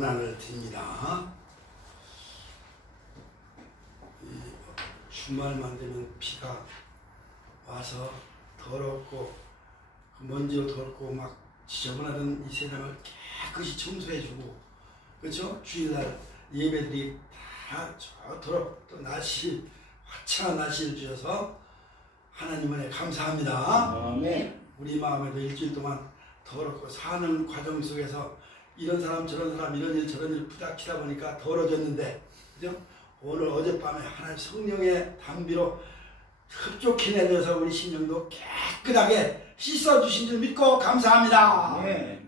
문안을 드립니다. 주말만 되면 비가 와서 더럽고 먼지도 더럽고 막 지저분하던 이 세상을 깨끗이 청소해주고, 그렇죠? 주일날 예배들이 다 더럽던 날씨, 화창한 날씨를 주셔서 하나님 은혜 감사합니다. 아멘. 우리 마음에도 일주일 동안 더럽고 사는 과정 속에서 이런 사람 저런 사람 이런 일 저런 일 부닥치다 보니까 더러워졌는데, 그죠? 오늘 어젯밤에 하나님 성령의 담비로 흡족히 내려서 우리 심령도 깨끗하게 씻어주신 줄 믿고 감사합니다. 네.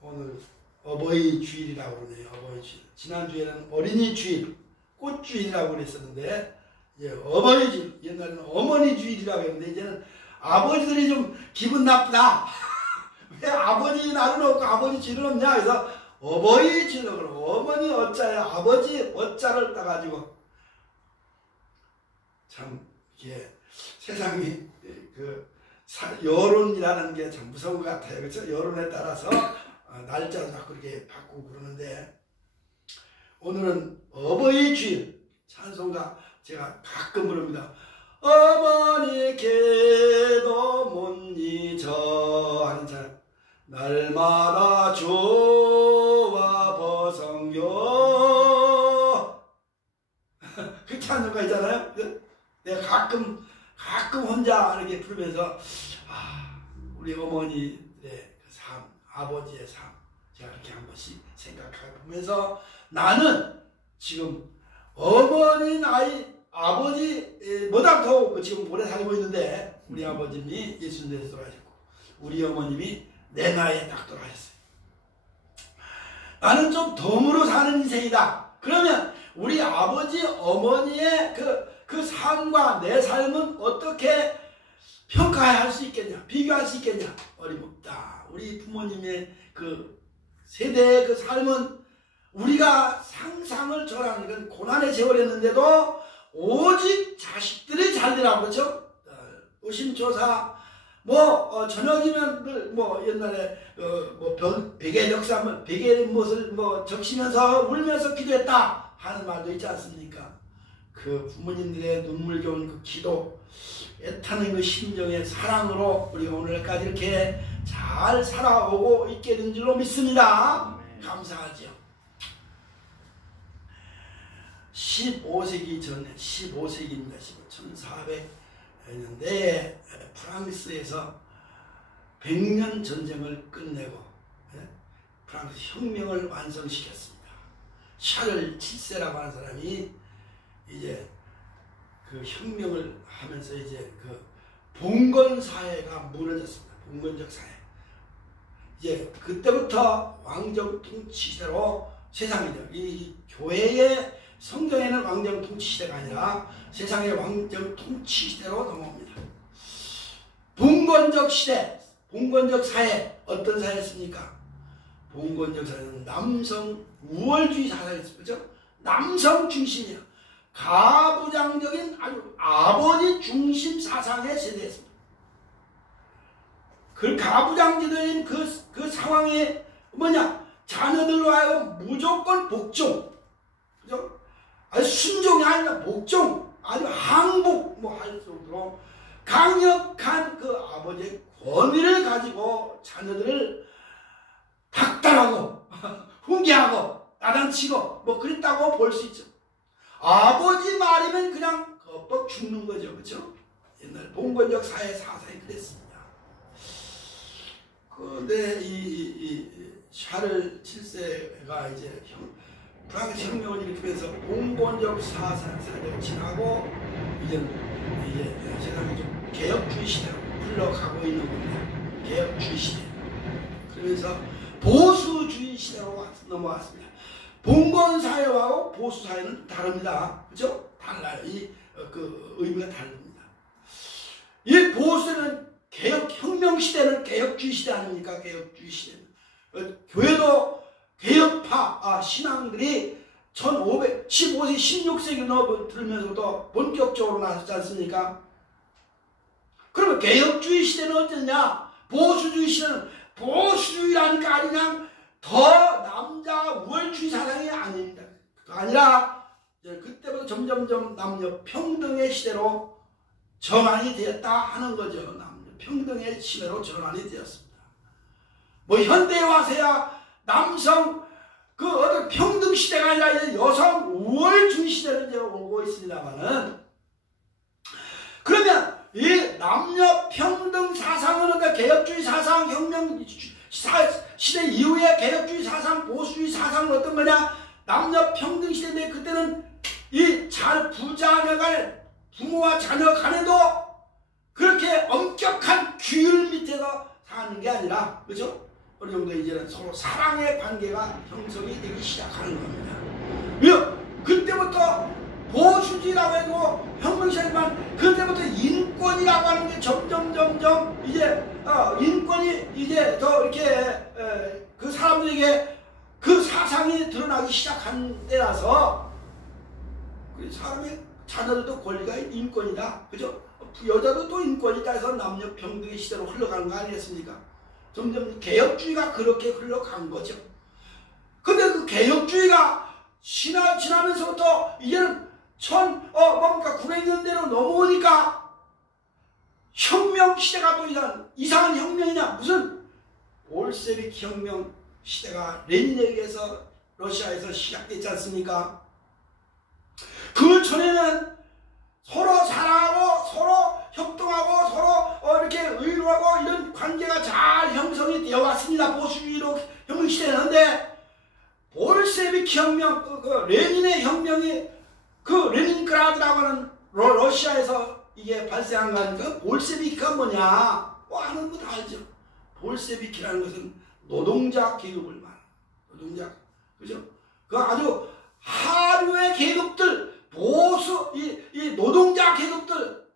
오늘 어버이 주일이라고 그러네요. 어버이 주일. 지난주에는 어린이 주일, 꽃주일이라고 그랬었는데, 어버이 주일, 옛날에는 어머니 주일이라고 했는데, 이제는 아버지들이 좀 기분 나쁘다. 왜 아버지 날은 없고 아버지 주일은 없냐? 그래서 어버이 주일로 그러고, 어머니 어짜야 아버지 어짜를 따가지고, 참 이게 세상이 여론이라는 게 참 무서운 것 같아요. 그렇죠? 여론에 따라서 날짜도 자꾸 이렇게 바꾸고 그러는데, 오늘은 어버이 주일 찬송가 제가 가끔 부릅니다. 어머니께도 못 잊어 하는 찬, 날마다 주와 버성겨. 그 찬송가 있잖아요. 내가 가끔 혼자 이렇게 부르면서 우리 어머니의 그 삶, 아버지의 삶 제가 이렇게 한 번씩 생각해 보면서, 나는 지금 어머니 나이 아버지보다 더 지금 오래 살고 있는데, 우리 아버님이 예수님에서 돌아가셨고 우리 어머님이 내 나이에 딱 돌아가셨어요. 나는 좀 덤으로 사는 인생이다. 그러면 우리 아버지 어머니의 그 삶과 내 삶은 어떻게 평가할 수 있겠냐, 비교할 수 있겠냐? 어림없다. 우리 부모님의 그 세대의 그 삶은 우리가 상상을 초월하는 건 고난의 세월이었는데도 오직 자식들이 잘 되라고, 그렇죠? 의심조사 저녁이면 옛날에 베개 역사면 베개 못을 적시면서 울면서 기도했다 하는 말도 있지 않습니까? 그 부모님들의 눈물겨운 그 기도, 애타는 그 심정의 사랑으로 우리가 오늘까지 이렇게 잘 살아오고 있게 된 줄로 믿습니다. 감사하죠. 15세기 전에, 15세기입니다. 1400년대에 프랑스에서 100년 전쟁을 끝내고 프랑스 혁명을 완성시켰습니다. 샤를 7세라고 하는 사람이 이제 그 혁명을 하면서 이제 그 봉건사회가 무너졌습니다. 봉건적 사회. 이제 그때부터 왕정 통치 시대로 세상이죠. 이 교회의 성경에는 왕정 통치 시대가 아니라 세상의 왕정 통치 시대로 넘어옵니다. 봉건적 시대, 봉건적 사회, 어떤 사회였습니까? 봉건적 사회는 남성 우월주의 사회였습니다. 그렇죠? 남성 중심이야. 가부장적인 아주 아버지 중심 사상의 세대였습니다. 그 가부장적인 그 상황에 뭐냐? 자녀들로 하여금 무조건 복종, 그죠? 아주 순종이 아니라 복종, 아주 항복 할 정도로 강력한 그 아버지의 권위를 가지고 자녀들을 닥달하고 훈계하고 나단치고 그랬다고 볼 수 있죠. 아버지 말이면 그냥 겁뻑 죽는 거죠. 그렇죠? 옛날 봉건적 사회 사상이 그랬습니다. 근데 이 샤를 7세가 이제 프랑스 혁명을 일으키면서 봉건적 사상이 지나고 이제 세상이 좀 개혁주의 시대로 흘러가고 있는 겁니다. 개혁주의 시대. 그러면서 보수주의 시대로 넘어왔습니다. 봉건사회하고 보수사회는 다릅니다. 그죠? 달라요. 그 의미가 다릅니다. 이 보수는 혁명 시대는 개혁주의 시대 아닙니까? 개혁주의 시대는. 교회도 개혁파 신앙들이 15세기, 16세기 들면서부터 본격적으로 나섰지 않습니까? 그러면 개혁주의 시대는 어땠냐? 보수주의 시대는 보수주의라니까 그냥 더 남자 우월주의 사상이 아닙니다. 아니라 그때부터 점점점 남녀 평등의 시대로 전환이 되었다 하는 거죠. 남녀 평등의 시대로 전환이 되었습니다. 뭐 현대에 와서야 남성 그 어떤 평등 시대가 아니라 여성 우월주의 시대로 이제 오고 있습니다만은, 그러면 이 남녀 평등 사상은 그러니까 개혁주의 사상, 혁명 시대 이후에 개혁주의 사상, 보수주의 사상은 어떤 거냐? 남녀 평등 시대인데 그때는 이 부자녀가 부모와 자녀 간에도 그렇게 엄격한 규율 밑에서 사는 게 아니라, 그죠? 어느 정도 이제는 서로 사랑의 관계가 형성이 되기 시작하는 겁니다. 왜요? 그때부터 보수주의라고 해도 혁명시대지만 그때부터 인권이라고 하는 게 점점 이제 인권이 이제 더 이렇게 그 사람들에게 그 사상이 드러나기 시작한 때라서 사람의 자녀들도 권리가 인권이다. 그죠? 여자도 또 인권이다 해서 남녀 평등의 시대로 흘러가는 거 아니겠습니까? 점점 개혁주의가 그렇게 흘러간 거죠. 근데 그 개혁주의가 지나면서부터 이제는 900년대로 넘어오니까 혁명 시대가 또 이상한 혁명이냐? 무슨 볼셰비크 혁명 시대가 레닌에게서 러시아에서 시작됐지 않습니까? 그 전에는 서로 사랑하고 서로 협동하고 서로 이렇게 의료하고 이런 관계가 잘 형성이 되어 왔습니다. 보수주의로 혁명 시대였는데 볼셰비크 혁명, 레닌의 혁명이 레닌그라드라고 하는 러시아에서 이게 발생한 거니까 볼셰비크가 뭐냐? 아는 거 다 알죠. 볼셰비크라는 것은 노동자 계급을 말하는 노동자, 그죠? 그 아주 하류의 계급들, 보수 이 노동자 계급들,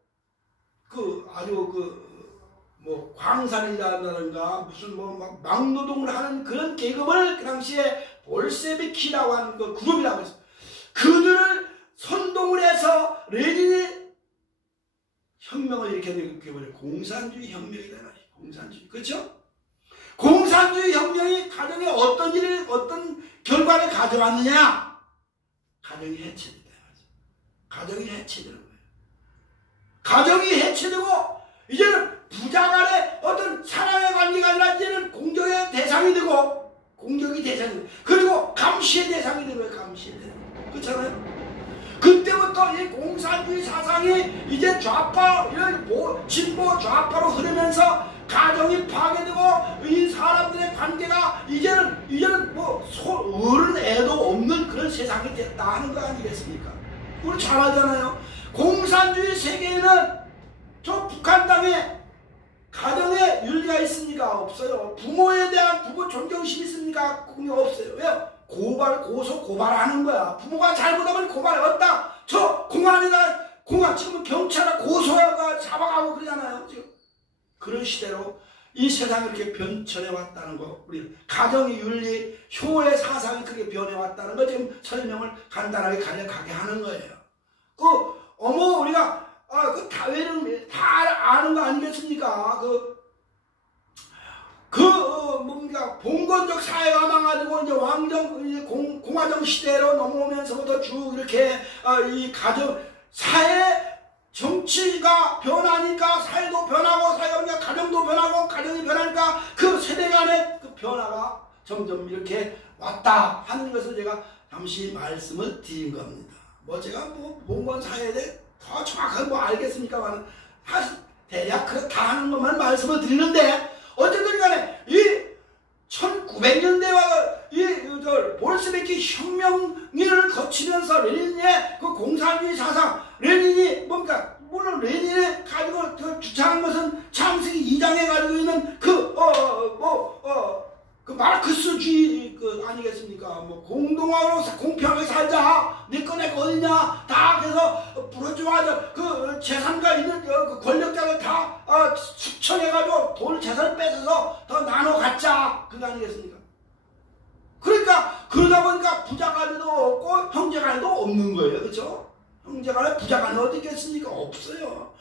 아주 뭐 광산이라든가 무슨 뭐 막노동을 하는 그런 계급을 그 당시에 볼셰비키라고 하는 그 그룹이라고 했어요. 그들을 선동을 해서 레닌이 혁명을 일으켰는데 그게 뭐냐? 공산주의 혁명이다. 공산주의. 그렇죠? 공산주의 혁명이 가정에 어떤 결과를 가져왔느냐? 가정이 해체됐다. 가정이 해체되는 거예요. 가정이 해체되고 이제는 부자 간의 어떤 사랑의 관계가 아니라 이제는 공격의 대상이 되고, 공격이 대상이 되고, 그리고 감시의 대상이 되는 거예요. 감시의 대상. 그렇잖아요? 그때부터 이 공산주의 사상이 이제 좌파, 진보 좌파로 흐르면서 가정이 파괴되고 이 사람들의 관계가 이제는 뭐 어른 애도 없는 그런 세상이 됐다 하는 거 아니겠습니까? 우리 잘 알잖아요. 공산주의 세계에는 저 북한 땅에 가정에 윤리가 있습니까? 없어요. 부모에 대한 부모 존경심이 있습니까? 그게 없어요. 왜요? 고발하는 거야. 부모가 잘못하면 고발해. 어따 저 공안 지금 경찰에 고소해가 잡아가고 그러잖아요. 지금 그런 시대로 이 세상이 이렇게 변천해 왔다는 거, 우리 가정의 윤리, 효의 사상이 그렇게 변해 왔다는 거 지금 설명을 간단하게 간략하게 하는 거예요. 우리가 그 다외는 다 아는 거 아니겠습니까? 뭔가 봉건적 사회가 망가지고 이제 공화정 시대로 넘어오면서부터 쭉 이렇게 이 가정 사회 정치가 변하니까 사회도 변하고 사회가 변하니까 가정도 변하고 가정이 변하니까 그 세대 간의 그 변화가 점점 이렇게 왔다 하는 것을 제가 잠시 말씀을 드린 겁니다. 뭐 제가 뭐 봉건 사회에 대해 더 정확하게 뭐 알겠습니까만 사실 대략 그렇다 하는 것만 말씀을 드리는데, 어쨌든 간에 이 1900년대와 볼셰비크 혁명을 거치면서 레닌의 그 공산주의 사상, 레닌이 물론 레닌이 가지고 주창한 것은 창세기 2장에 가지고 있는 그 마르크스주의 아니겠습니까? 뭐 공동화로 공평하게 살자, 내 거 어디냐, 다 그래서 부르주아 그 재산가 있는 그 권력자를 다 숙청해가지고 돈 재산을 뺏어서 더 나눠 갖자, 그거 아니겠습니까? 그러니까 그러다 보니까 부자간에도 없고 형제간에도 없는 거예요, 그렇죠? 형제간에 부자간에 어디 있겠습니까? 없어요.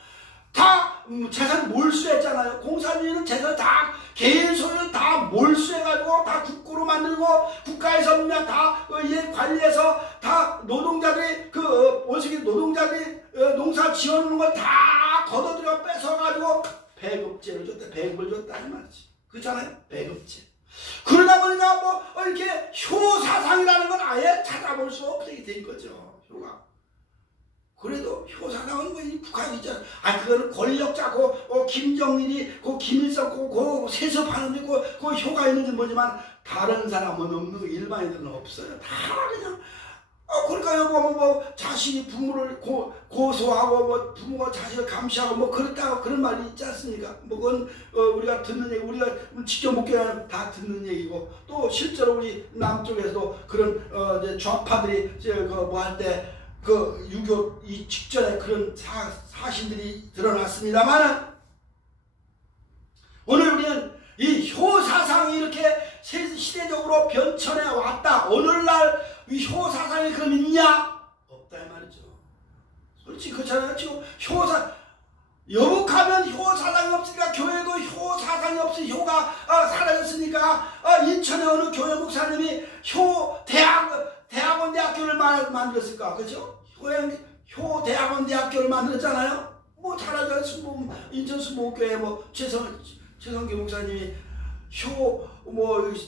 다 재산 몰수했잖아요. 공산주의는 재산 다 개인 소유를 다 몰수해가지고 다 국고로 만든 그리고 국가에서 그냥 다 관리해서 다 노동자들이 원숭이 노동자들이 농사 지어놓는 걸 다 걷어들여 뺏어가지고 배급제를 줬다. 배급을 줬다 이 말이지. 그렇잖아요. 배급제. 그러다 보니까 뭐 이렇게 효사상이라는 건 아예 찾아볼 수 없게 된 거죠. 효가. 그래도 효사상은 뭐 북한이 있잖아. 그거는 권력자고 김정일이 김일성 세습하는데 그 효가 있는지 뭐지만 다른 사람은 없는 거 일반인들은 없어요. 다 그냥 그러니까 여보 뭐 자식이 부모를 고소하고 뭐 부모가 자식을 감시하고 뭐 그렇다고 그런 말이 있지 않습니까? 뭐 그건 우리가 듣는 얘기, 우리가 직접 목격하는 다 듣는 얘기고 또 실제로 우리 남쪽에서도 그런 이제 좌파들이 뭐 할 때 6.25 이 직전에 그런 사실들이 드러났습니다만은 오늘 우리는 이 효사상이 이렇게 시대적으로 변천해 왔다. 오늘날 이 효사상이 그럼 있냐? 없다 이 말이죠. 솔직히 그렇잖아요. 지금 여북하면 효사상이 없으니까 교회도 효사상이 없으니 효가 사라졌으니까 인천의 어느 교회 목사님이 대학원 대학교를 만들었을까? 그죠? 효대학원 대학교를 만들었잖아요. 뭐 잘하죠. 인천 수목교회 뭐 최성기 목사님이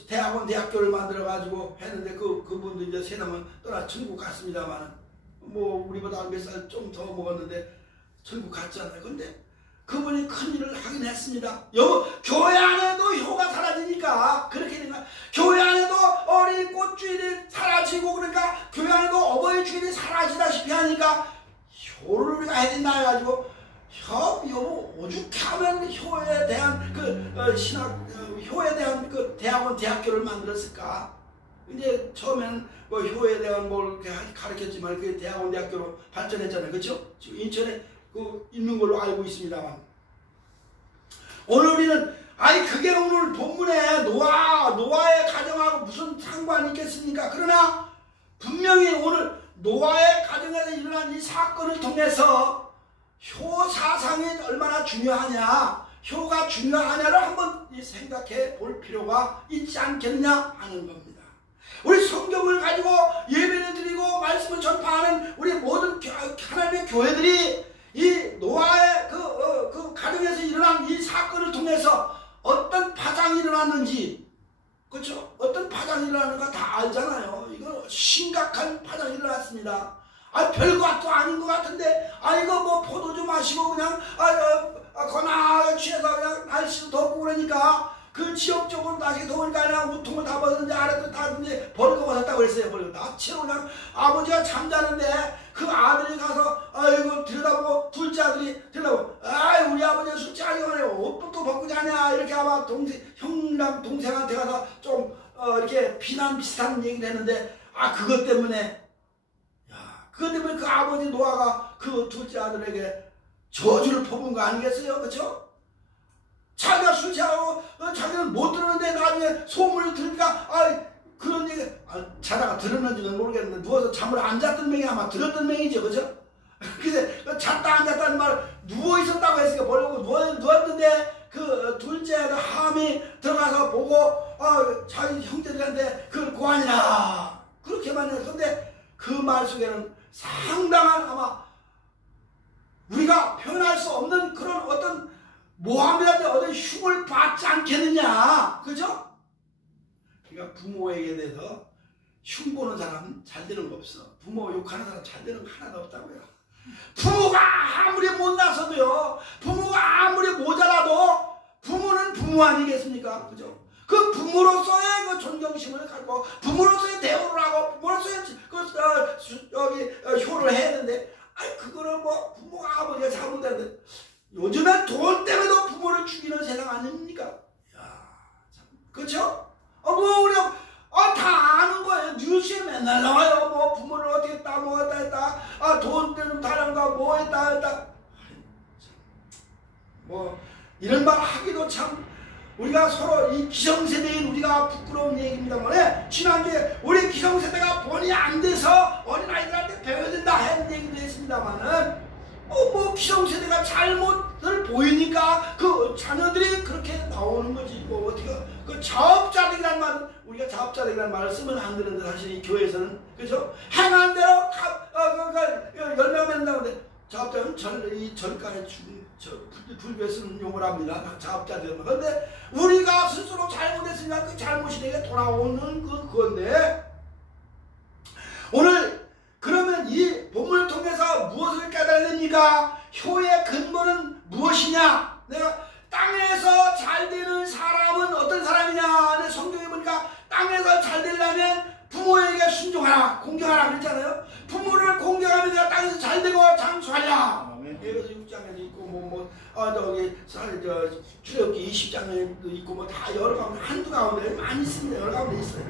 대학원 대학교를 만들어 가지고 했는데 그분도 이제 세상은 떠나 천국 갔습니다만 뭐 우리보다 몇 살 좀 더 먹었는데 천국 갔잖아요. 근데 그분이 큰 일을 하긴 했습니다. 교회 안에도 효가 사라지니까 그렇게 된 거야. 교회 안에도 어린 꽃주일이 사라지고 그러니까 교회 안에도 어버이 주일이 사라지다시피 하니까 효를 우리가 해야 된다 해가지고 오죽하면 효에 대한 효에 대한 대학원 대학교를 만들었을까? 이제 처음엔 뭐 효에 대한 뭘 가르쳤지만 그게 대학원 대학교로 발전했잖아요. 그렇죠? 지금 인천에 있는 걸로 알고 있습니다만 오늘 우리는 그게 오늘 본문에 노아의 가정하고 무슨 상관이 있겠습니까? 그러나 분명히 오늘 노아의 가정에서 일어난 이 사건을 통해서 효사상이 얼마나 중요하냐, 효가 중요하냐를 한번 생각해 볼 필요가 있지 않겠느냐 하는 겁니다. 우리 성경을 가지고 예배를 드리고 말씀을 전파하는 우리 모든 하나님의 교회들이 이 노아의 그 가정에서 일어난 이 사건을 통해서 어떤 파장이 일어났는지, 그렇죠? 어떤 파장이 일어나는가 다 알잖아요. 이거 심각한 파장이 일어났습니다. 별것도 아닌 것 같은데, 이거 뭐 포도주 마시고 그냥 거나하게 취해서 그냥 날씨도 덥고 그러니까 그 지역적으로 날씨 더우니까 그냥 우통을 다 벗었는데 아래도 다 이제 버리고 벗었다고 그랬어요. 버리고 다 채로 그냥 아버지가 잠자는데 그 아들이 가서 이거 들여다보고 둘째 아들이 들여다보고 우리 아버지가 술 짜리가네 옷부터 벗고 자냐 이렇게 아마 형이랑 동생한테 가서 좀 이렇게 비난 비슷한 얘기를 했는데 그것 때문에 그 아버지 노아가 그 둘째 아들에게 저주를 퍼부은 거 아니겠어요? 그렇죠? 자기가 술 취하고 자기는 못 들었는데 나중에 소문을 들으니까 그런 얘기 자다가 들었는지는 모르겠는데 누워서 잠을 안 잤던 맹이 아마 들었던 맹이죠. 그죠? 그래서 잤다 안 잤다는 말 누워있었다고 했으니까 버리고 누웠는데 그 둘째 함이 들어가서 보고 자기 형제들한테 그걸 고하니라 그렇게만 했어. 근데 그 말 속에는 상당한 아마 우리가 표현할 수 없는 그런 어떤 모함이라든지 어떤 흉을 받지 않겠느냐. 그죠? 그러니까 부모에게 대해서 흉 보는 사람은 잘 되는 거 없어. 부모 욕하는 사람 잘 되는 거 하나도 없다고요. 부모가 아무리 못나서도요, 부모가 아무리 모자라도 부모는 부모 아니겠습니까? 그죠? 그 부모로서의 그 존경심을 갖고 부모로서의 대우를 하고 부모로서의 효를 해야 되는데 그거는 뭐 부모가 아버지가 잘못했는데 요즘엔 돈 때문에도 부모를 죽이는 세상 아닙니까? 참. 그렇죠? 뭐 우리가 다 아는 거예요. 뉴스에 맨날 나와요. 뭐 부모를 어떻게 했다 뭐 했다 돈 때문에 다른가 뭐 했다 뭐 이런 말 하기도 참 우리가 서로 이 기성세대인 우리가 부끄러운 얘기입니다만 지난주에 우리 기성세대가 본의 안 돼서 어린아이들한테 배워야 된다 하는 얘기도 했습니다만은 뭐 기성세대가 잘못을 보이니까 그 자녀들이 그렇게 나오는 거지. 뭐 어떻게 그 자업자득이란 말은 우리가 자업자득이라는 말을 쓰면 안 되는데 사실 이 교회에서는 그죠? 행한 대로 열매가 맺는다고 하는데 자업자는 이 절간에 불교에 쓰는 용어를 합니다. 자업자득. 그런데 우리가 스스로 잘못했으니까 그 잘못이 내게 돌아오는 그건데 오늘 그러면 이 본문을 통해서 무엇을 깨달아야 됩니까? 효의 근본은 무엇이냐? 내가 땅에서 잘 되는 사람은 어떤 사람이냐? 내 성경에 보니까 땅에서 잘 되려면 부모에게 순종하라, 공경하라 그랬잖아요. 부모를 공경하면 내가 땅에서 잘 되고 장수하랴. 예배서 6장에도 있고 출애굽기 20장에도 있고 뭐 다 여러 가운데 한두 가운데 많이 있습니다. 여러 가운데 있어요.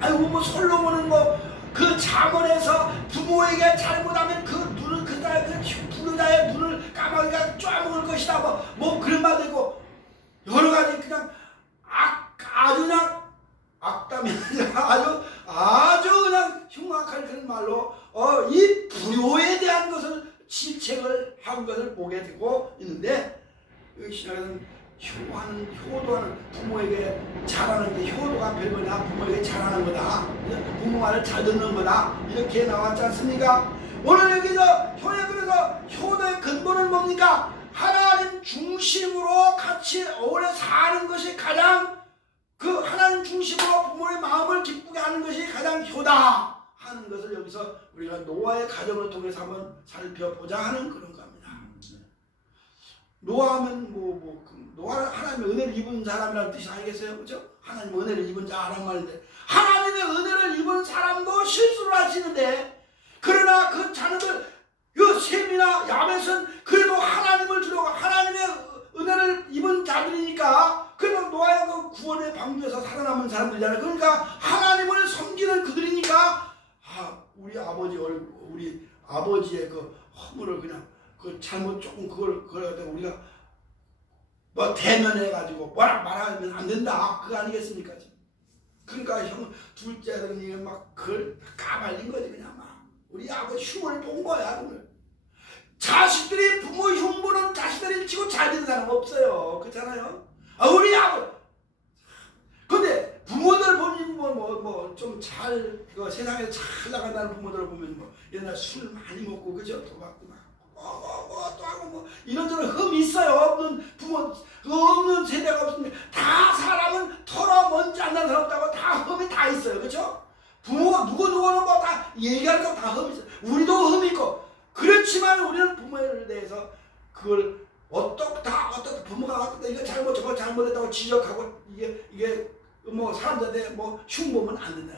아이고 뭐 솔로몬은 뭐 그 잠언에서 부모에게 잘못하면 그 눈을 그날 그 부르자의 눈을 까마귀가 쪼아먹을 것이다 뭐 그런 말도 있고 여러 가지 그냥 아주 그냥 악담이 아주 그냥 흉악한 그런 말로 이 불효에 대한 것을 질책을 한 것을 보게 되고 있는데 신학에는 효도하는 부모에게 잘하는 게 효도가 별거냐 부모에게 잘하는 거다 부모 말을 잘 듣는 거다 이렇게 나왔지 않습니까? 오늘 여기서 그래서 효도의 근본은 뭡니까? 하나님 중심으로 같이 어울려 사는 것이 가장 그 하나님 중심으로 부모의 마음을 기쁘게 하는 것이 가장 효다 하는 것을 여기서 우리가 노아의 가정을 통해서 한번 살펴보자 하는 그런 겁니다. 노아하면 노아는 하나님의 은혜를 입은 사람이라는 뜻이 아니겠어요? 그죠? 하나님의 은혜를 입은 자라는 말인데 하나님의 은혜를 입은 사람도 실수를 하시는데 그러나 그 자녀들 그 셈이나 야벳은 그래도 하나님을 두려워 하나님의 은혜를 입은 자들이니까 그래도 노아의 그 구원의 방주에서 살아남은 사람들이잖아요. 그러니까 하나님을 섬기는 그들이니까 우리 아버지의 그 허물을 그냥 그 잘못 조금 그걸 우리가 뭐 대면해가지고 뭐라 말하면 안 된다 그거 아니겠습니까? 그러니까 둘째들은 막 그걸 까발린 거지 그냥 막 우리 아버지 흉을 본 거야. 오늘 자식들이 부모 흉보는 자식들이 치고 잘 되는 사람 없어요. 그렇잖아요. 우리 아버지 근데 부모들 보면 좀 잘 세상에서 잘 나간다는 부모들을 보면 뭐 옛날 술 많이 먹고 그죠? 도박도 막 또 하고 이런저런 흠이 있어요. 없는 부모 없는 세대가 없습니다. 다 사람은 털어 먼지 안 나는 사람 없다고 다 흠이 다 있어요. 그렇죠? 부모가 누구는 뭐 다 얘기할 거 다 흠이 있어요. 우리도 흠이 있고 그렇지만 우리는 부모에 대해서 그걸 어떻게 부모가 어떻게 이거 잘못 저거 잘못했다고 지적하고 이게 뭐 사람들한테 뭐 흉보면 안 된다.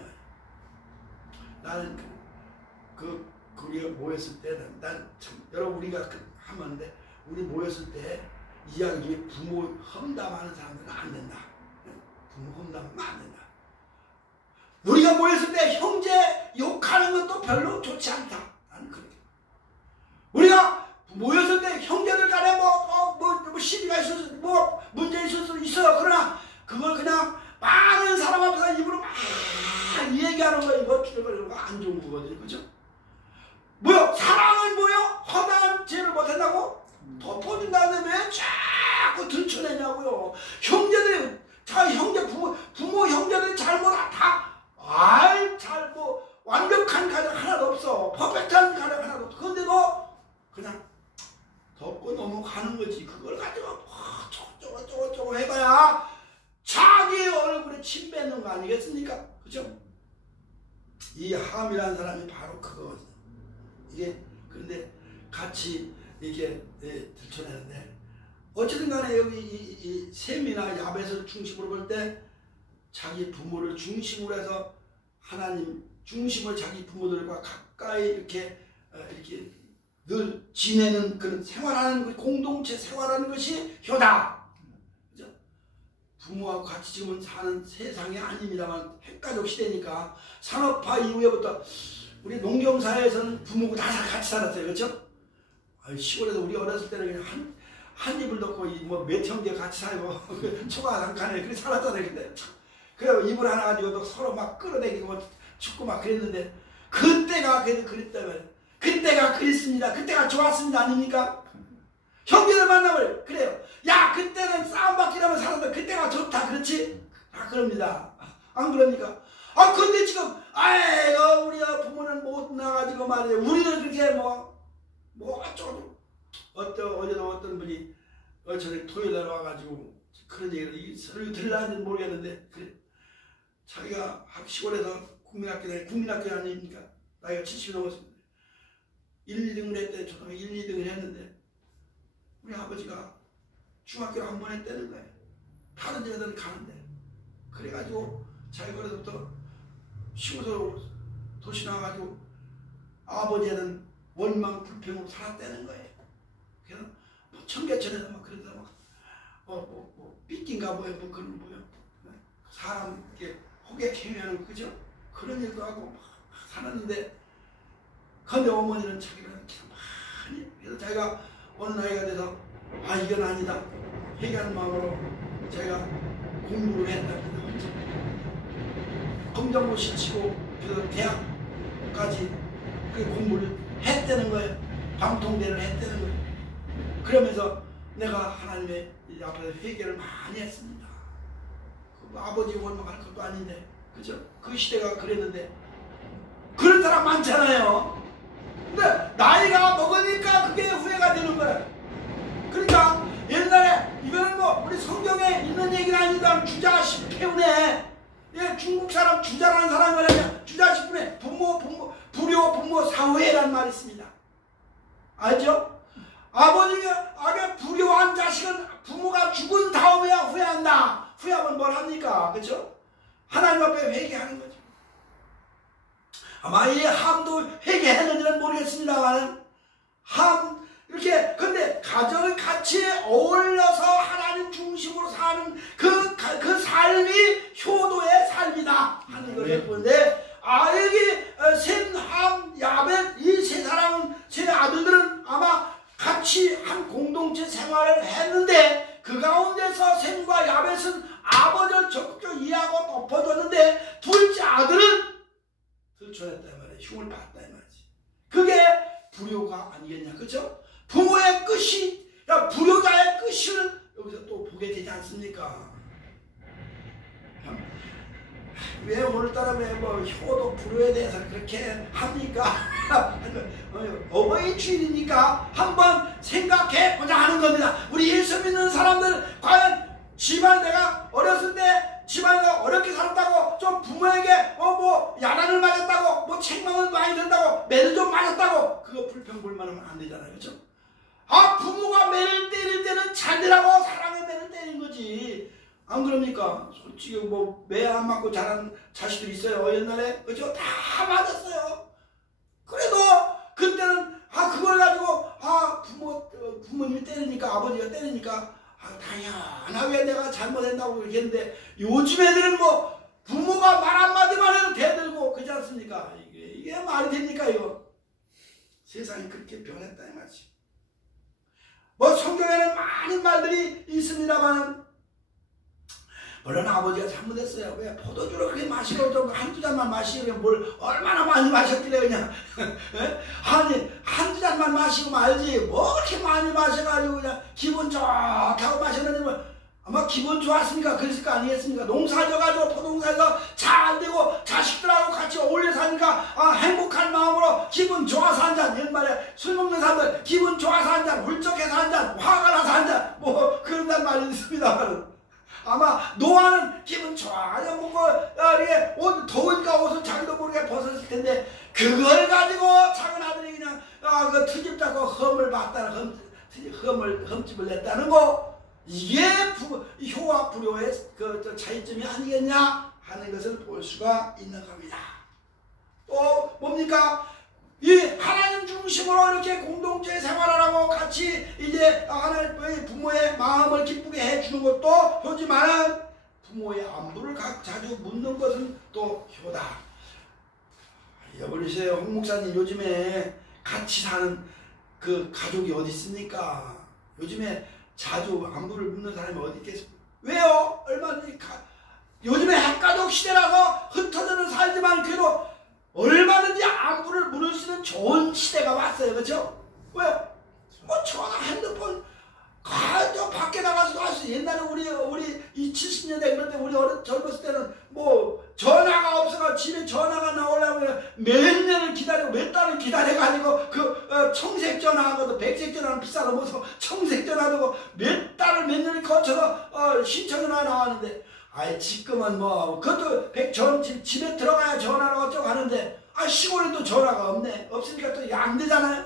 나는 우리가 모였을 때는 여러분 우리가 하는데 우리 모였을 때 이야기 부모 험담하는 사람들은 안 된다. 부모 험담하면 안 된다. 우리가 모였을 때 형제 욕하는 것도 별로 좋지 않다. 나는 그렇게. 우리가 모였을 때 형제들 간에 뭐 시비가 있을 수 뭐 문제 있을 수 있어요. 그러나 그걸 그냥 많은 사람 앞에서 입으로 막 얘기하는 거 이거 안 좋은 거거든요. 그죠? 사랑은 허다한 죄를 못한다고? 덮어준다는데 왜 자꾸 들춰내냐고요. 형제들, 부모 형제들 잘못 완벽한 가정 하나도 없어. 퍼펙트한 가정 하나도 없어. 그런데도 그냥 덮고 넘어가는 거지. 그걸 가지고 저거 해봐야 자기 얼굴에 침 뱉는 거 아니겠습니까? 그죠? 이 함이라는 사람이 바로 그거거든요. 이게 근데 같이 이렇게 들춰내는데 어쨌든 간에 여기 이 셈이나 야벳을 중심으로 볼 때 자기 부모를 중심으로 해서 하나님 중심을 자기 부모들과 가까이 이렇게 늘 지내는 그런 생활하는 공동체 생활하는 것이 효다. 그죠? 부모하고 같이 지금 사는 세상이 아닙니다만 핵가족 시대니까 산업화 이후에부터 우리 농경사회에서는 부모고 다 같이 살았어요. 그렇죠? 시골에서 우리 어렸을 때는 그냥 한 입을 넣고 몇 형제 같이 살고 초가 한 칸에 그렇게 살았잖아요. 근데 그래 이불 하나 가지고도 서로 막 끌어내리고 죽고 막 그랬는데 그때가 그랬다면 그때가 그랬습니다. 그때가 좋았습니다. 아닙니까? 형제들 만나면 그래요. 야 그때는 싸움밖에 나면 살았는데 그때가 좋다. 그렇지? 그럽니다. 안 그럽니까? 근데 지금 우리 부모는 못 나가지고 말이에요. 우리는 그렇게 어쩌고 어제도 어떤 분이 저녁 토요일날 와가지고 그런 얘기를 서로 들라는지 모르겠는데, 그래. 자기가 시골에서 국민학교 아닙니까? 나이가 70이 넘었습니다. 1, 2등을 했대. 초등학교 1, 2등을 했는데 우리 아버지가 중학교를 한 번 했다는 거예요. 다른 애들은 가는데. 그래가지고 자기가 그래서부터 시골에서 도시 나가가지고 아버지는 원망 불평으로 살았다는 거예요. 그래서 청계천에서 막 그러다 삐낀가 그런 사람 이렇게 호객행위하는 그죠? 그런 일도 하고 막 살았는데, 근데 어머니는 자기를 많이, 그래서 자기가 어느 나이가 돼서 이건 아니다 회개하는 마음으로 자기가 공부를 했답니다. 검정고 시치고 그래서 대학까지 그 공부를 했다는 거예요. 방통대를 했다는 거예요. 그러면서 내가 하나님의 앞에서 회개를 많이 했습니다. 아버지 원망할 것도 아닌데, 그죠? 그 시대가 그랬는데, 그런 사람 많잖아요. 근데 나이가 먹으니까 그게 후회가 되는 거예요. 그러니까 옛날에 이거는 우리 성경에 있는 얘기는 아니다. 주자식 패운에, 중국 사람 주자라는 사람 말이야. 주자식 분에 불효 부모 사후회라는 말이 있습니다. 알죠? 아버지가 불효한 자식은 부모가 죽은 다음에야 후회한다. 후회하면 뭘 합니까? 그렇죠? 하나님 앞에 회개하는 거죠. 아마 이 함도 회개했는지는 모르겠습니다만, 이렇게 근데 가정을 같이 어울려서 하나님 중심으로 사는 그 삶이 효도의 삶이다 하는 것을 보는데, 여기 셈, 함, 야벳 이 세 사람은, 세 아들들은 아마 같이 한 공동체 생활을 했는데, 그 가운데서 셈과 야벳은 아버지를 적극적으로 이해하고 덮어줬는데, 둘째 아들은 들춰냈단 말이에요. 흉을 봤다 이 말이지. 그게 불효가 아니겠냐, 그죠? 부모의 끝이, 불효자의 끝을 여기서 또 보게 되지 않습니까? 왜 오늘따라 효도 불효에 대해서 그렇게 합니까? 어버이 주일이니까 한번 생각해 보자 하는 겁니다. 우리 예수 믿는 사람들, 과연 내가 어렸을 때 집안에서 어렵게 살았다고, 좀 부모에게 야단을 맞았다고, 책망을 많이 듣다고, 매를 좀 맞았다고, 그거 불평불만하면 안 되잖아요. 그렇죠? 부모가 매를 때릴 때는 잘 되라고 사랑의 매를 때린 거지. 안 그럽니까? 솔직히 매 안 맞고 자란 자식들 있어요. 옛날에. 그죠? 다 맞았어요. 그래도 그때는 그걸 가지고 부모님이 때리니까, 아버지가 때리니까 당연하게 내가 잘못했다고 그렇게 했는데, 요즘 애들은 부모가 말 한마디만 해도 대들고 그렇지 않습니까? 이게 말이 됩니까 이거? 세상이 그렇게 변했다 이 말이지. 성경에는 많은 말들이 있습니다만, 물론 아버지가 잘못했어요. 왜 포도주를 그렇게 마시고 좀 한두 잔만 마시면 뭘 얼마나 많이 마셨길래 그냥 한두 잔만 마시고 말지 그렇게 많이 마셔가지고 그냥 기분 좋다고 마셨는데, 아마 기분 좋았으니까 그랬을 거 아니겠습니까? 농사 져가지고 포도농사에서 잘 되고 자식들하고 같이 어울려 사니까 행복한 마음으로 기분 좋아서 한 잔, 옛말에 술 먹는 사람들 기분 좋아서 한 잔, 울적해서 한 잔, 화가 나서 한 잔, 그런단 말이 있습니다. 아마 노아는 기분 좋아요. 이게 옷 더우니까 옷을 자기도 모르게 벗었을 텐데, 그걸 가지고 작은 아들이 그냥 그 트집 잡고 흠을 봤다는 흠집을 냈다는 거, 이게 효와 불효의 그 차이점이 아니겠냐 하는 것을 볼 수가 있는 겁니다. 또 뭡니까? 이 하나님 중심으로 이렇게 공동체 생활하라고 같이 이제 하나님의 부모의 마음을 기쁘게 해주는 것도 효지만, 부모의 안부를 자주 묻는 것은 또 효다. 여보세요, 홍 목사님, 요즘에 같이 사는 그 가족이 어디 있습니까? 요즘에 자주 안부를 묻는 사람이 어디 있겠습니까? 왜요? 얼마든지 요즘에 핵가족 시대라서 흩어져는 살지만 그래도 얼마든지 안부를 물을 수 있는 좋은 시대가 왔어요. 그렇죠? 왜? 전화, 핸드폰 저 밖에 나가서도 할 수 있어요. 옛날에 우리 이 70년대 그럴 때 우리 젊었을 때는 아이 지금은 뭐 그것도 집에 들어가야 전화를 어쩌고 하는데 시골에도 전화가 없으니까 또 안 되잖아요.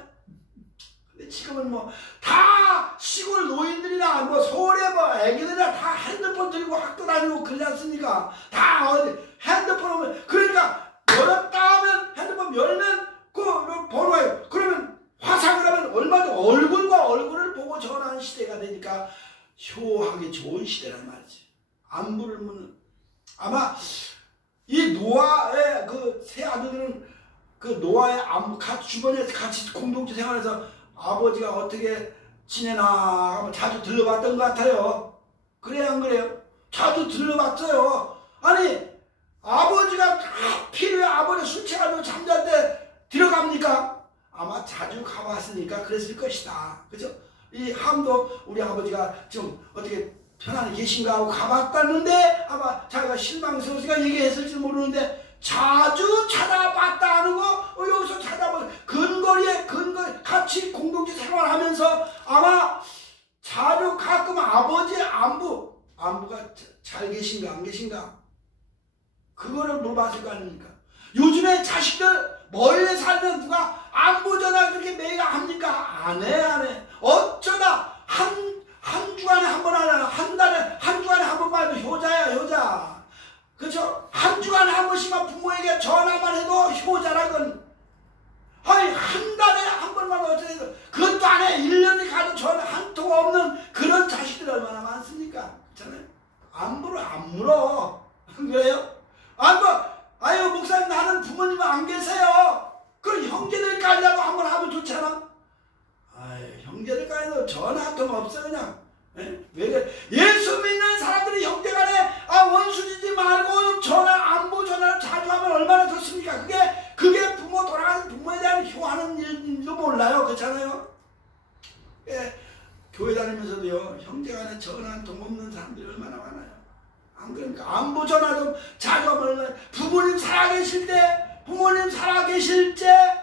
근데 지금은 뭐 다 시골 노인들이나 뭐 서울에 뭐 애기들이나 다 핸드폰 들고 학교 다니고 그러지 않습니까? 다 어디 핸드폰 오면 그러니까 열었다 하면 핸드폰 열면 그 번호가 그러면 화상을 하면 얼마나 얼굴과 얼굴을 보고 전화하는 시대가 되니까 효하기 좋은 시대란 말이지. 안부를 묻는 아마 이 노아의 그 세 아들들은 그 노아의 안부 주변에 같이 공동체 생활해서 아버지가 어떻게 지내나 하면 자주 들러봤던 것 같아요. 그래요 안 그래요? 자주 들러봤어요. 아니 아버지가 하필 왜 아버지 술 취해가지고 잠잘 때 들어갑니까? 아마 자주 가봤으니까 그랬을 것이다. 그죠? 이 함도 우리 아버지가 좀 어떻게 편안히 계신가 하고 가봤다는데 아마 자기가 실망스러우니까 얘기했을지 모르는데 자주 찾아봤다 하는 거 여기서 찾아봐 근거리에 같이 공동체 생활하면서 아마 자주 가끔 아버지의 안부가 잘 계신가 안 계신가 그거를 물어봤을 거 아닙니까? 요즘에 자식들 멀리 살면 누가 안부 전화 그렇게 매일 합니까? 안 해. 어쩌다 한 주간에 한 번 하나, 한 달에 한 주간에 한 번만 해도 효자. 그죠? 한 주간에 한 번씩만 부모에게 전화만 해도 효자라건. 아니 한 달에 한 번만 어쩌고 그것도 안 해. 1년이 가도 전화 한 통 없는 그런 자식들 얼마나 많습니까? 그렇잖아요? 안부를 안 물어. 그래요? 아유 목사님 나는 부모님 안 계세요. 그럼 형제들까지라도 한번 하면 좋잖아. 형제들까지도 전화 한 통 없어 그냥. 왜 그래? 예수 믿는 사람들이 형제간에 원수지지 말고 안부 전화를 자주 하면 얼마나 좋습니까? 그게 부모 돌아가는 부모에 대한 효하는 일도 몰라요. 그렇잖아요? 교회 다니면서도요 형제간에 전화 한 통 없는 사람들이 얼마나 많아요. 안 그러니까 안부 전화 좀 자주 하면 부모님 살아계실 때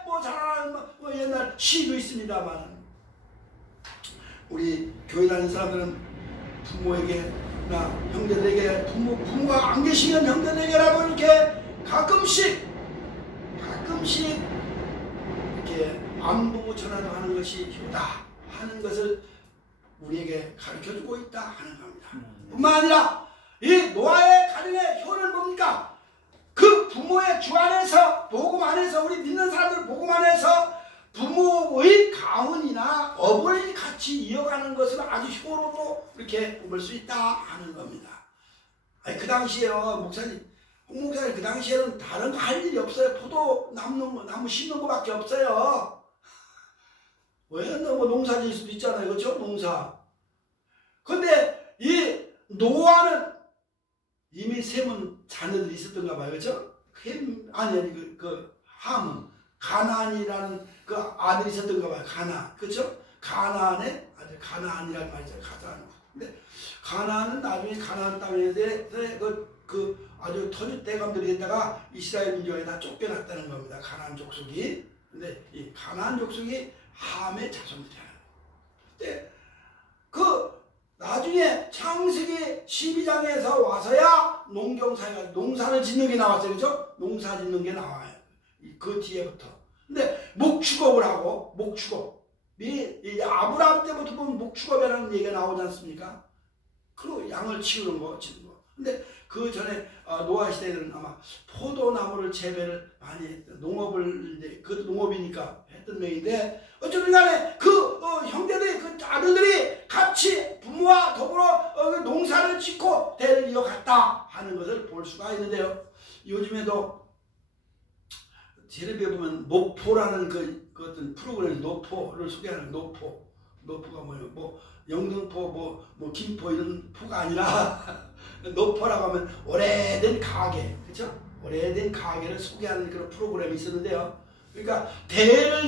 뭐 잘하는 뭐 옛날 시도 있습니다만 우리 교회 다니는 사람들은 부모에게나 형제들에게 부모가 안 계시면 형제들에게라도 이렇게 가끔씩 이렇게 안부 전화도 하는 것이 효다 하는 것을 우리에게 가르쳐주고 있다 하는 겁니다. 뿐만 아니라 이 노아의 가정의 효는 뭡니까? 그 부모의 주 안에서 복음 안에서 우리 믿는 사람들 복음 안에서 부모의 가훈이나 업을 같이 이어가는 것을 아주 효로도 이렇게 볼 수 있다 하는 겁니다. 그 당시에요 홍 목사님 그 당시에는 다른 거 할 일이 없어요. 나무 심는 거밖에 없어요. 왜 뭐 농사 지을 수도 있잖아요. 그렇죠? 농사. 근데 이 노아는 이미 셈은 자녀들이 있었던가 봐요. 그렇죠? 함은 가나안이라는 그 아들이 있었던가 봐요. 그렇죠? 가나안의 아들 가나안이라는 말이죠. 근데 가나안은 나중에 가나안 땅에 그 아주 터줏대감들이 됐다가 이스라엘 민족에 다 쫓겨났다는 겁니다. 가나안 족속이. 근데 이 가나안 족속이 함의 자손들이에요. 근데 나중에 창세기 12장에서 와서야 농사를 짓는 게 나왔어요. 그렇죠? 농사 짓는 게 나와요. 그 뒤에부터. 근데 목축업을 하고 목축업. 이 아브라함 때부터 보면 목축업이라는 얘기가 나오지 않습니까? 그리고 양을 치우는 거, 짓는 거. 근데 그 전에 노아 시대에는 아마 포도나무를 재배를 많이 했던 그것도 농업이니까 했던 명인데 어쨌든 간에 형제들이 그 아들들이 같이 부모와 더불어 농사를 짓고 대를 이어갔다 하는 것을 볼 수가 있는데요. 요즘에도 텔레비에 보면 노포라는 그 어떤 프로그램 노포를 소개하는 노포가 뭐예요? 뭐 영등포 뭐 김포 이런 포가 아니라 노포라고 하면 오래된 가게, 그렇죠? 오래된 가게를 소개하는 그런 프로그램이 있었는데요. 그러니까 대를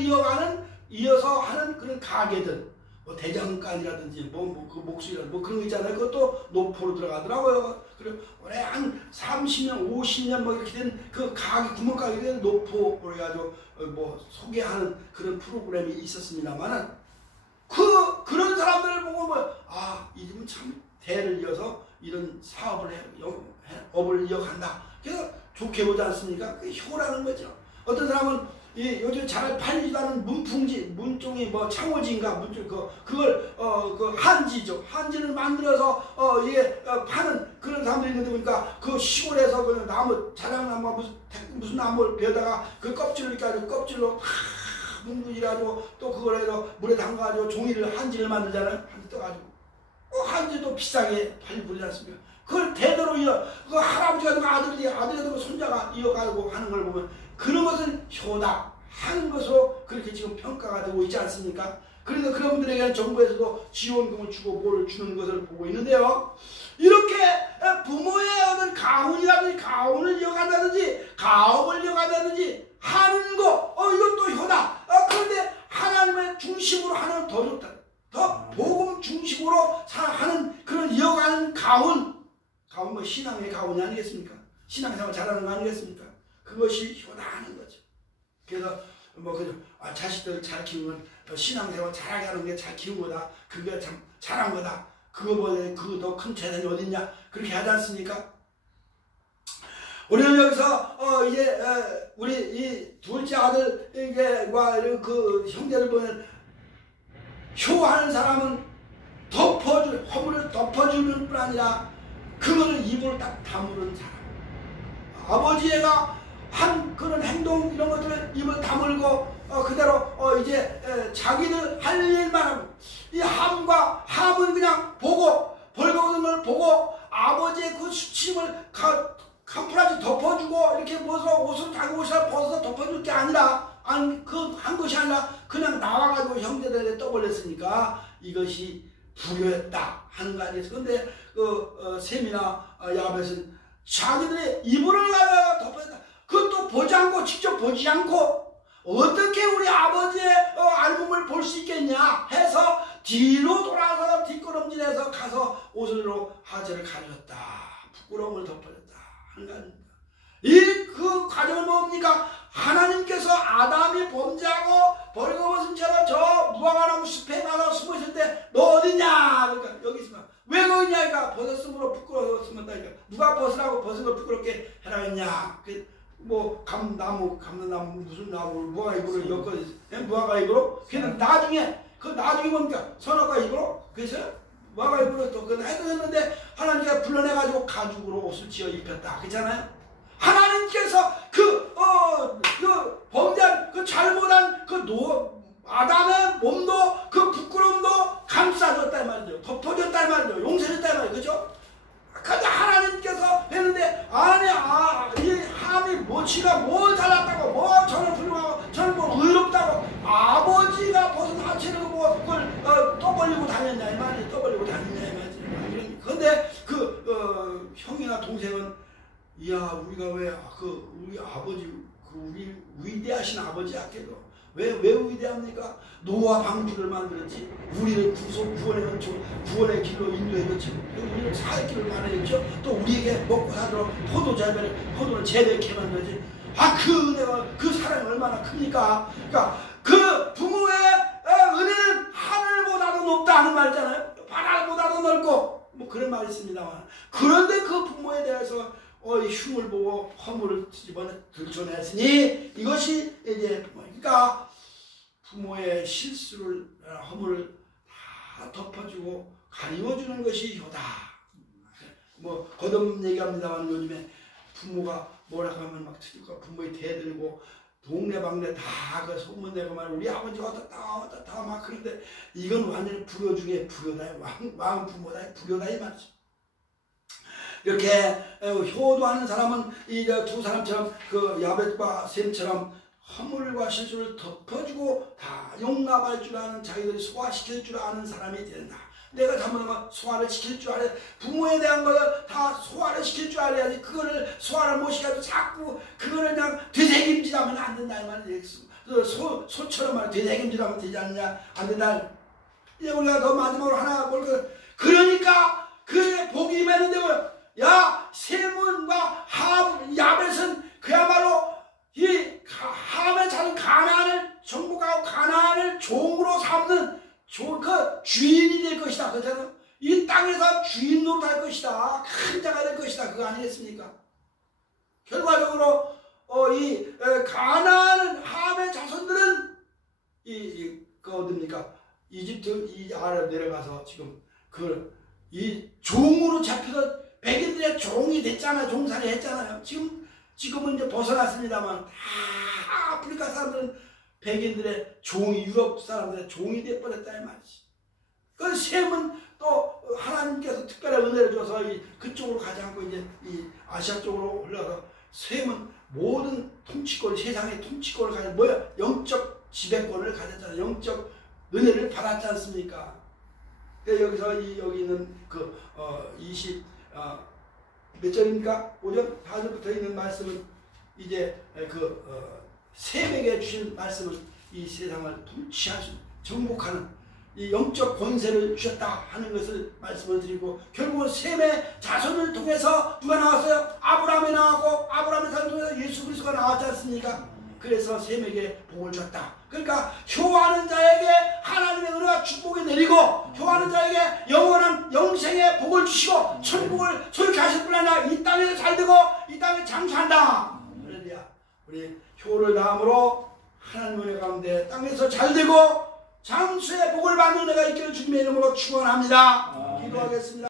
이어서 하는 그런 가게들, 뭐 대장간이라든지 그 목수이라든지 뭐 그런 거 있잖아요. 그것도 노포로 들어가더라고요. 그리고 오래 한 30년, 50년 뭐 이렇게 된 그 가게, 구멍가게를 노포로 해가지고 뭐 소개하는 그런 프로그램이 있었습니다만은 그런 사람들을 보고 이 집은 참 대를 이어서 이런 사업을 업을 이어간다. 그래서 좋게 보지 않습니까? 그게 효라는 거죠. 어떤 사람은 요즘 잘 팔리지도 않은 문종이 뭐 창호지인가 그걸 그 한지죠. 한지를 만들어서 파는 그런 사람들이 있는데 보니까 그 시골에서 그 나무 자작나무 무슨 나무를 베다가 그 껍질을 이렇게 가지고 껍질로 다 뭉근이라고 또 그걸 해서 물에 담가가지고 종이를 한지를 만들잖아요. 한지 떠가지고 한지도 비싸게 팔리지 않습니까? 그걸 대대로 그 할아버지가 되고 아들이 되고 손자가 이어가고 하는 걸 보면 그런 것은 효다 하는 것으로 그렇게 지금 평가가 되고 있지 않습니까? 그래서 그런 분들에게는 정부에서도 지원금을 주고 뭘 주는 것을 보고 있는데요. 이렇게 부모의 어떤 가훈이라든지 가훈을 이어간다든지 가업을 이어간다든지 하는 거 이것도 효다. 그런데 하나님의 중심으로 하는 더 좋다. 더 복음 중심으로 하는 그런 이어가는 가훈 뭐 신앙의 가훈이 아니겠습니까? 신앙생활 잘하는 거 아니겠습니까? 그것이 효다하는 거죠. 그래서 그죠? 자식들을 잘 키우면 신앙생활 잘하게 하는 게 잘 키운 거다. 그게 참 잘한 거다. 그거보다 그 더 큰 재산이 어딨냐? 그렇게 하지 않습니까? 우리는 여기서 이제 우리 이 둘째 아들에게와 그 형제를 보면 효하는 사람은 허물을 덮어주는 뿐 아니라 그거를 입으로 딱 다무는 사람. 아버지가 한 그런 행동 이런 것들을 입을 다물고 그대로 이제 자기들 할 일만 하고 이 함은 그냥 보고 벌거벗은 걸 보고 아버지의 그 수침을 캄프라지 덮어주고 이렇게 옷을 자기 옷을 벗어서 덮어줄 게 아니라 한 것이 아니라 그냥 나와가지고 형제들에게 떠벌렸으니까 이것이 불효였다 하는 거 아니겠어요? 근데 셈이나 야벳은 자기들의 이불을 가지고 덮어줬다. 그것도 보지 않고 직접 보지 않고 어떻게 우리 아버지의 알몸을 볼 수 있겠냐 해서 뒤로 돌아서 뒷걸음질해서 가서 옷으로 하재를 가려줬다. 부끄러움을 덮어줬다 하는 거 아닙니까? 그 과정은 뭡니까? 하나님께서 아담이 범죄하고 벌거벗은 채로 저 무화과나무 숲에 가서 숨어 있을 때 너 어딨냐? 그러니까 여기 있으면 왜 거기 있냐? 그러니까 벗었으므로 부끄러워서 숨었다니까. 누가 벗으라고 벗은 걸 부끄럽게 해라 했냐? 감는 나무 무슨 나무 무화과 잎으로 엮어서 무화과 잎으로 그냥 나중에 뭡니까? 선악과 잎으로 그래서 무화과 잎으로 또 그건 했는데 하나님께서 불러내가지고 가죽으로 옷을 지어 입혔다. 그렇잖아요? 하나님께서 그 범죄한 그 잘못한 아담의 몸도 그 부끄러움도 감싸줬다 이 말이죠. 덮어줬다 이 말이죠. 용서줬다 이 말이죠. 그죠? 근데 하나님께서 했는데 이 함이 지가 뭐 잘났다고 저는 훌륭하고 저는 의롭다고 아버지가 벗은 하체를 그걸 떠벌리고 다녔냐 이 말이지. 떠벌리고 다녔냐 이 말이지. 그런데 형이나 동생은 우리가 왜 우리 아버지 우리 위대하신 아버지 앞에도 왜 위대합니까? 노아 방주를 만들었지. 우리를 구원의 길로 인도해줬죠. 우리를 사의 길을 만들었죠. 또 우리에게 먹고 사도록 포도를 재배케 만들었지. 그 은혜가 그 사랑이 얼마나 큽니까? 그러니까 그 부모의 은혜는 하늘보다도 높다 하는 말이잖아요. 바다보다도 넓고 그런 말이 있습니다만 그런데 그 부모에 대해서 흉을 보고 허물을 들춰냈으니 이것이 이제 그러니까 부모의 실수를 허물을 다 덮어주고 가리워주는 것이 효다. 거듭 얘기합니다만 요즘에 부모가 뭐라고 하면 막 틀리고 부모의 대들고 동네방네 다 그 소문내고 말 우리 아버지가 어떻다 막 그런데 이건 완전히 불효 중에 불효다. 왕 부모다 불효다 이 말이죠. 이렇게 효도하는 사람은 이 두 사람처럼 그 야벳과 셈처럼 허물과 실수를 덮어주고 다 용납할 줄 아는 자기들이 소화시킬 줄 아는 사람이 된다. 내가 잘못한 거 소화를 시킬 줄 알아야 부모에 대한 것을 다 소화를 시킬 줄 알아야지. 그거를 소화를 못 시켜도 자꾸 그거를 그냥 되새김질하면 안 된다 이 말이지. 소처럼 말 되새김질하면 되지 않느냐 안 된다. 이제 우리가 더 마지막으로 하나 볼 거. 그러니까 그의 복이 임했는데 셈과 야벳은 그야말로 이 함의 자손 가나안을 정복하고 가나안을 종으로 삼는 그 주인이 될 것이다. 그렇잖아요. 이 땅에서 주인 노릇할 것이다. 결과적으로 가나안 함의 자손들은 어딥니까? 이집트 이 아래로 내려가서 지금 이 종으로 잡혀서 백인들의 종이 됐잖아요. 종살이 했잖아요. 지금은 이제 벗어났습니다만 다 아프리카 사람들은 백인들의 종이, 유럽 사람들의 종이 되어버렸다 이 말이지. 그 셈은 또 하나님께서 특별한 은혜를 줘서 그쪽으로 가지 않고 이제 이 아시아 쪽으로 흘러서 셈은 모든 통치권을, 세상의 통치권을 가진 영적 지배권을 가졌잖아요. 영적 은혜를 받았지 않습니까? 여기서 여기 있는 20몇 절입니까? 5절, 4절부터 있는 말씀은 이제 셈에게 주신 말씀은 이 세상을 통치할 수, 정복하는 이 영적 권세를 주셨다 하는 것을 말씀을 드리고, 결국은 셈의 자손을 통해서 누가 나왔어요? 아브라함이 나왔고, 아브라함의 자손을 통해서 예수 그리스도가 나왔지 않습니까? 그래서 셈에게 복을 줬다. 그러니까 효하는 자에게 하나님의 은혜와 축복이 내리고, 효하는 자에게 영원한 영생의 복을 주시고 천국을 소유케 하실 뿐 아니라 이 땅에서 잘되고 이 땅에 장수한다. 할렐루야. 우리 효를 다음으로 하나님 은혜 가운데 땅에서 잘되고 장수의 복을 받는 은혜가 있기를 주님의 이름으로 축원합니다. 기도하겠습니다.